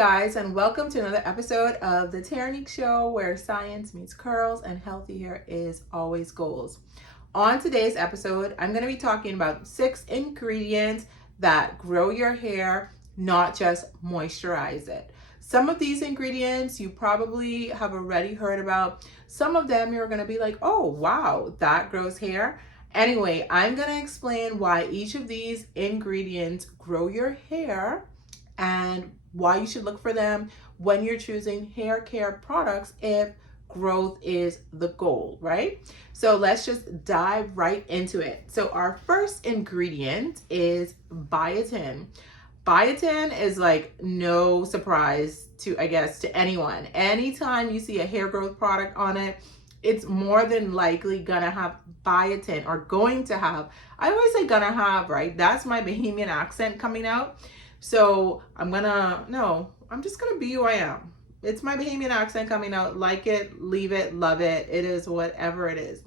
Guys, and welcome to another episode of the Terrinique Show, where science meets curls and healthy hair is always goals. On today's episode, I'm going to be talking about 6 ingredients that grow your hair, not just moisturize it. Some of these ingredients you probably have already heard about. Some of them you're going to be like, oh wow, that grows hair. Anyway, I'm going to explain why each of these ingredients grow your hair and why you should look for them when you're choosing hair care products if growth is the goal, right? So let's just dive right into it. So our first ingredient is biotin. Biotin is like no surprise to, I guess, to anyone. Anytime you see a hair growth product on it, it's more than likely gonna have biotin or going to have. I always say gonna have, right? That's my Bohemian accent coming out. So I'm just gonna be who I am. It's my Bohemian accent coming out. Like it, leave it, love it. It is whatever it is.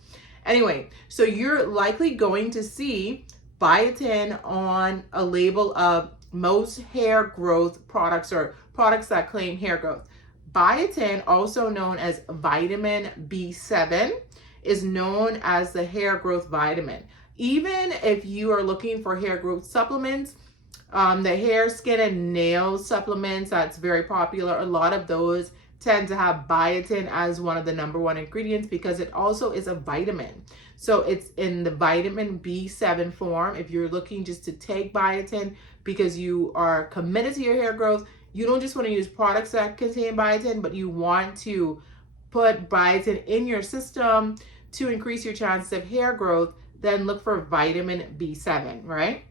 Anyway, so you're likely going to see biotin on a label of most hair growth products or products that claim hair growth. Biotin, also known as vitamin B7, is known as the hair growth vitamin. Even if you are looking for hair growth supplements, the hair, skin, and nail supplements that's very popular, a lot of those tend to have biotin as one of the number one ingredients because it also is a vitamin. So it's in the vitamin B7 form. If you're looking just to take biotin because you are committed to your hair growth, you don't just want to use products that contain biotin, but you want to put biotin in your system to increase your chances of hair growth, then look for vitamin B7, right?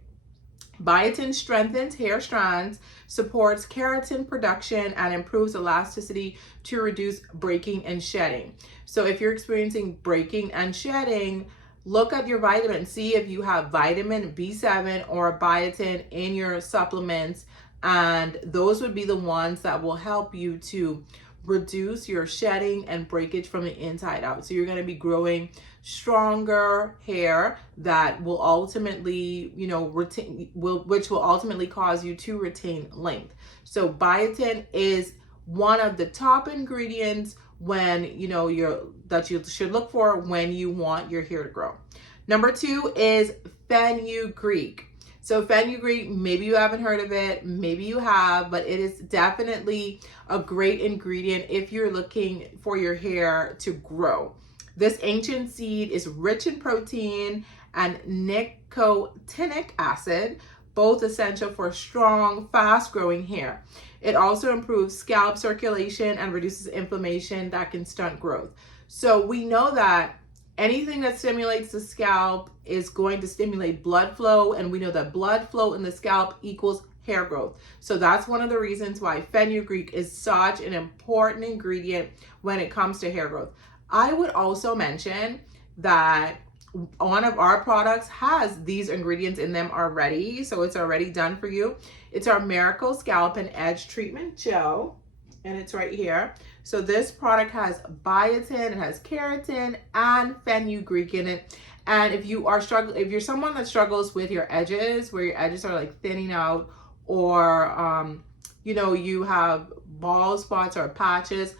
Biotin strengthens hair strands, supports keratin production, and improves elasticity to reduce breaking and shedding. So if you're experiencing breaking and shedding, look at your vitamin. See if you have vitamin B7 or biotin in your supplements, and those would be the ones that will help you to reduce your shedding and breakage from the inside out. So you're going to be growing stronger hair that will ultimately, which will ultimately cause you to retain length. So biotin is one of the top ingredients when that you should look for when you want your hair to grow. Number 2 is fenugreek. So fenugreek, maybe you haven't heard of it, maybe you have, but it is definitely a great ingredient if you're looking for your hair to grow. This ancient seed is rich in protein and nicotinic acid, both essential for strong, fast-growing hair. It also improves scalp circulation and reduces inflammation that can stunt growth. So we know that anything that stimulates the scalp is going to stimulate blood flow, and we know that blood flow in the scalp equals hair growth. So that's one of the reasons why fenugreek is such an important ingredient when it comes to hair growth. I would also mention that one of our products has these ingredients in them already, so it's already done for you. It's our Miracle Scalp and Edge Treatment Gel, and it's right here. So this product has biotin, it has keratin, and fenugreek in it. And if you're someone that struggles with your edges, where your edges are like thinning out, or you have bald spots or patches,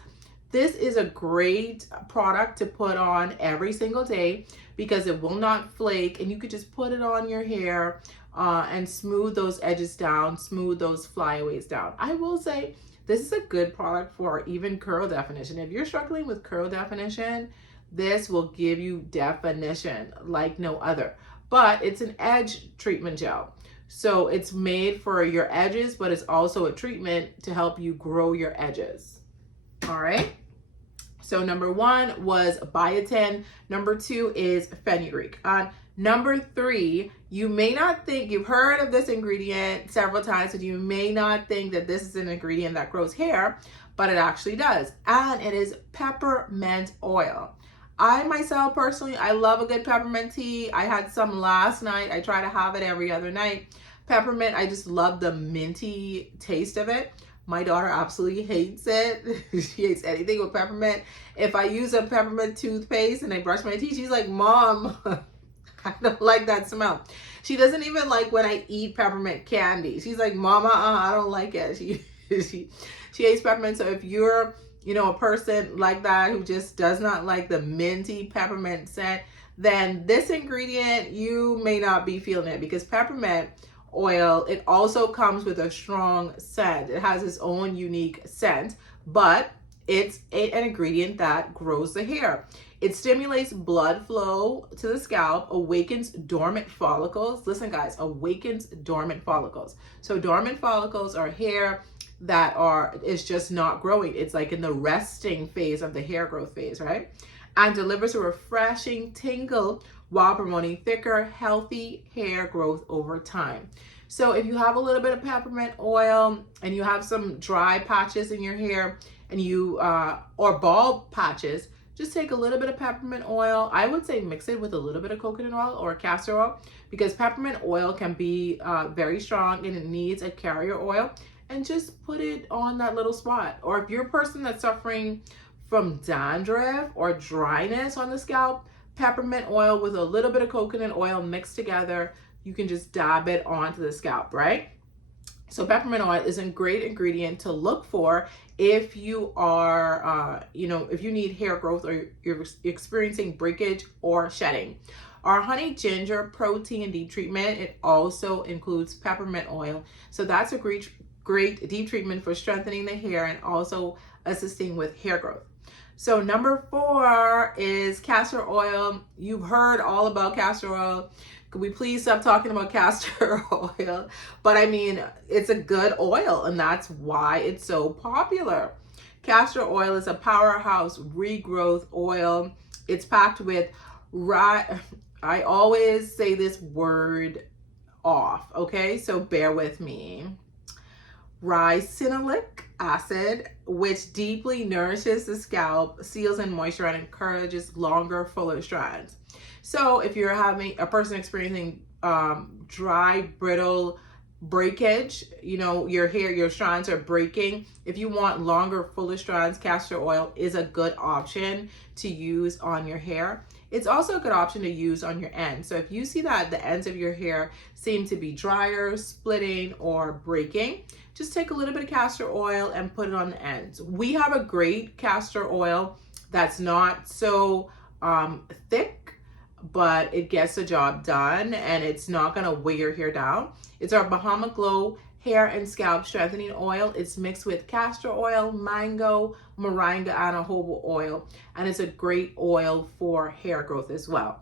this is a great product to put on every single day because it will not flake, and you could just put it on your hair and smooth those edges down, smooth those flyaways down. I will say this is a good product for even curl definition. If you're struggling with curl definition, this will give you definition like no other. But it's an edge treatment gel. So it's made for your edges, but it's also a treatment to help you grow your edges. All right. So number 1 was biotin. Number 2 is fenugreek. Number 3, you may not think, you've heard of this ingredient several times, and you may not think that this is an ingredient that grows hair, but it actually does. And it is peppermint oil. I myself personally, I love a good peppermint tea. I had some last night. I try to have it every other night. Peppermint, I just love the minty taste of it. My daughter absolutely hates it. She hates anything with peppermint. If I use a peppermint toothpaste and I brush my teeth, she's like, Mom, I don't like that smell. She doesn't even like when I eat peppermint candy. She's like, Mama, I don't like it. she hates peppermint. So if you're, a person like that who just does not like the minty peppermint scent, then this ingredient, you may not be feeling it, because peppermint oil, it also comes with a strong scent. It has its own unique scent, but it's an ingredient that grows the hair. It stimulates blood flow to the scalp, awakens dormant follicles. Listen, guys, awakens dormant follicles. So dormant follicles are hair that is just not growing. It's like in the resting phase of the hair growth phase, right? And delivers a refreshing tingle while promoting thicker, healthy hair growth over time. So if you have a little bit of peppermint oil and you have some dry patches in your hair, and or bald patches, just take a little bit of peppermint oil. I would say mix it with a little bit of coconut oil or castor oil, because peppermint oil can be very strong and it needs a carrier oil, and just put it on that little spot. Or if you're a person that's suffering from dandruff or dryness on the scalp, peppermint oil with a little bit of coconut oil mixed together, you can just dab it onto the scalp, right? So peppermint oil is a great ingredient to look for if you are, if you need hair growth or you're experiencing breakage or shedding. Our honey ginger protein deep treatment, it also includes peppermint oil. So that's a great deep treatment for strengthening the hair and also assisting with hair growth. So number 4 is castor oil. You've heard all about castor oil. Could we please stop talking about castor oil? But I mean, it's a good oil, and that's why it's so popular. Castor oil is a powerhouse regrowth oil. It's packed with I always say this word off, okay? So bear with me. Ricinoleic acid, which deeply nourishes the scalp, seals in moisture, and encourages longer, fuller strands. So if you're having a person experiencing dry, brittle breakage, your hair, your strands are breaking. If you want longer, fuller strands, castor oil is a good option to use on your hair. It's also a good option to use on your ends. So if you see that the ends of your hair seem to be drier, splitting, or breaking, just take a little bit of castor oil and put it on the ends. We have a great castor oil that's not so thick, but it gets the job done, and it's not gonna weigh your hair down. It's our Bahama Glow hair and scalp strengthening oil. It's mixed with castor oil, mango, moringa, and jojoba oil, and it's a great oil for hair growth as well.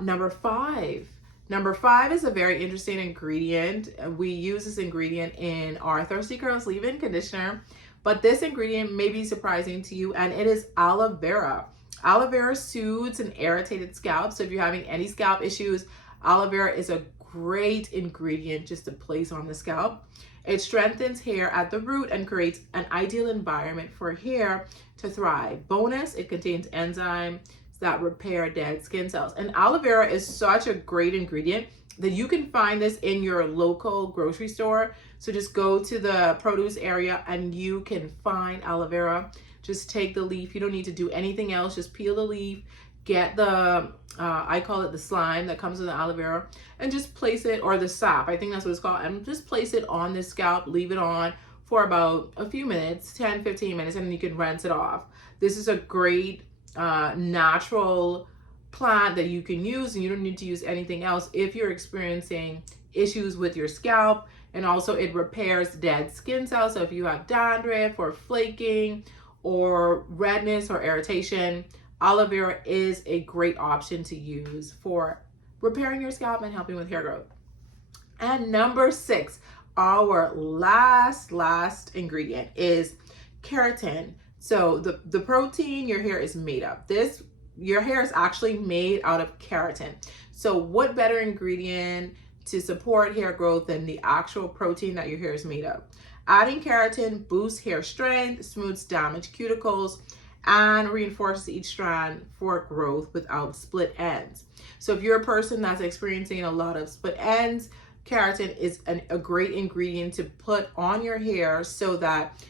Number five is a very interesting ingredient. We use this ingredient in our Thirsty Curls leave-in conditioner, but this ingredient may be surprising to you, and it is aloe vera. Aloe vera soothes an irritated scalp. So if you're having any scalp issues, aloe vera is a great ingredient just to place on the scalp. It strengthens hair at the root and creates an ideal environment for hair to thrive. Bonus, it contains enzymes that repair dead skin cells. And aloe vera is such a great ingredient that you can find this in your local grocery store. So just go to the produce area and you can find aloe vera. Just take the leaf. You don't need to do anything else. Just peel the leaf, get the, I call it the slime that comes with the aloe vera, and just place it, or the sap, I think that's what it's called, and just place it on the scalp, leave it on for about a few minutes, 10, 15 minutes, and then you can rinse it off. This is a great natural plant that you can use, and you don't need to use anything else if you're experiencing issues with your scalp. And also it repairs dead skin cells. So if you have dandruff or flaking or redness or irritation, aloe vera is a great option to use for repairing your scalp and helping with hair growth. And number 6, our last ingredient is keratin. So the protein your hair is made of. Your hair is actually made out of keratin. So what better ingredient to support hair growth than the actual protein that your hair is made of? Adding keratin boosts hair strength, smooths damaged cuticles, and reinforces each strand for growth without split ends. So if you're a person that's experiencing a lot of split ends, keratin is a great ingredient to put on your hair so that,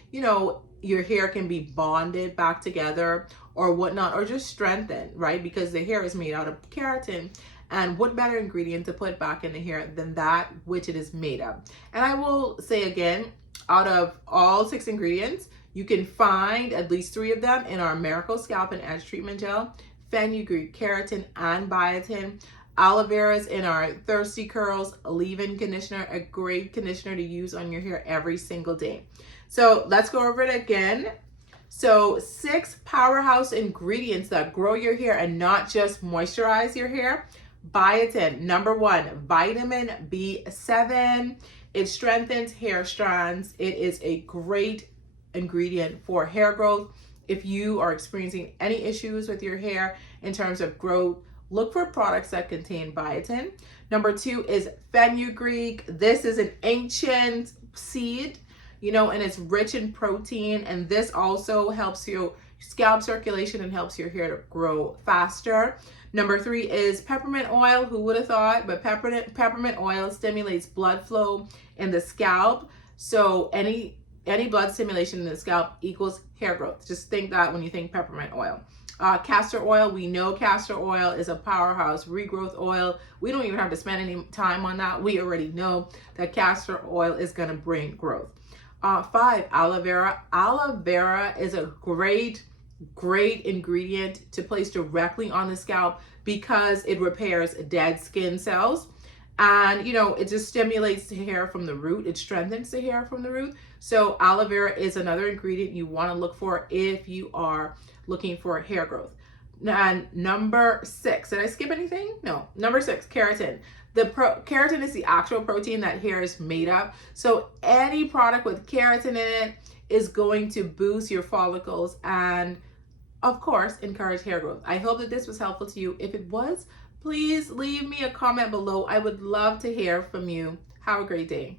your hair can be bonded back together or whatnot, or just strengthened, right? Because the hair is made out of keratin. And what better ingredient to put back in the hair than that which it is made of? And I will say again, out of all 6 ingredients, you can find at least 3 of them in our Miracle Scalp and Edge Treatment Gel, fenugreek, keratin, and biotin. Aloe vera is in our Thirsty Curls leave-in conditioner, a great conditioner to use on your hair every single day. So let's go over it again. So 6 powerhouse ingredients that grow your hair and not just moisturize your hair. Biotin, number 1, vitamin B7. It strengthens hair strands. It is a great ingredient for hair growth. If you are experiencing any issues with your hair in terms of growth, look for products that contain biotin. Number 2 is fenugreek. This is an ancient seed, and it's rich in protein. And this also helps your scalp circulation and helps your hair to grow faster. Number 3 is peppermint oil. Who would have thought? But peppermint oil stimulates blood flow in the scalp. So any blood stimulation in the scalp equals hair growth. Just think that when you think peppermint oil. Castor oil, we know castor oil is a powerhouse regrowth oil. We don't even have to spend any time on that. We already know that castor oil is going to bring growth. 5, aloe vera. Aloe vera is a great ingredient to place directly on the scalp because it repairs dead skin cells. And, it just stimulates the hair from the root. It strengthens the hair from the root. So aloe vera is another ingredient you want to look for if you are looking for hair growth. And number 6, did I skip anything? No. Number 6, keratin. Keratin is the actual protein that hair is made of. So any product with keratin in it is going to boost your follicles and, of course, encourage hair growth. I hope that this was helpful to you. If it was, please leave me a comment below. I would love to hear from you. Have a great day.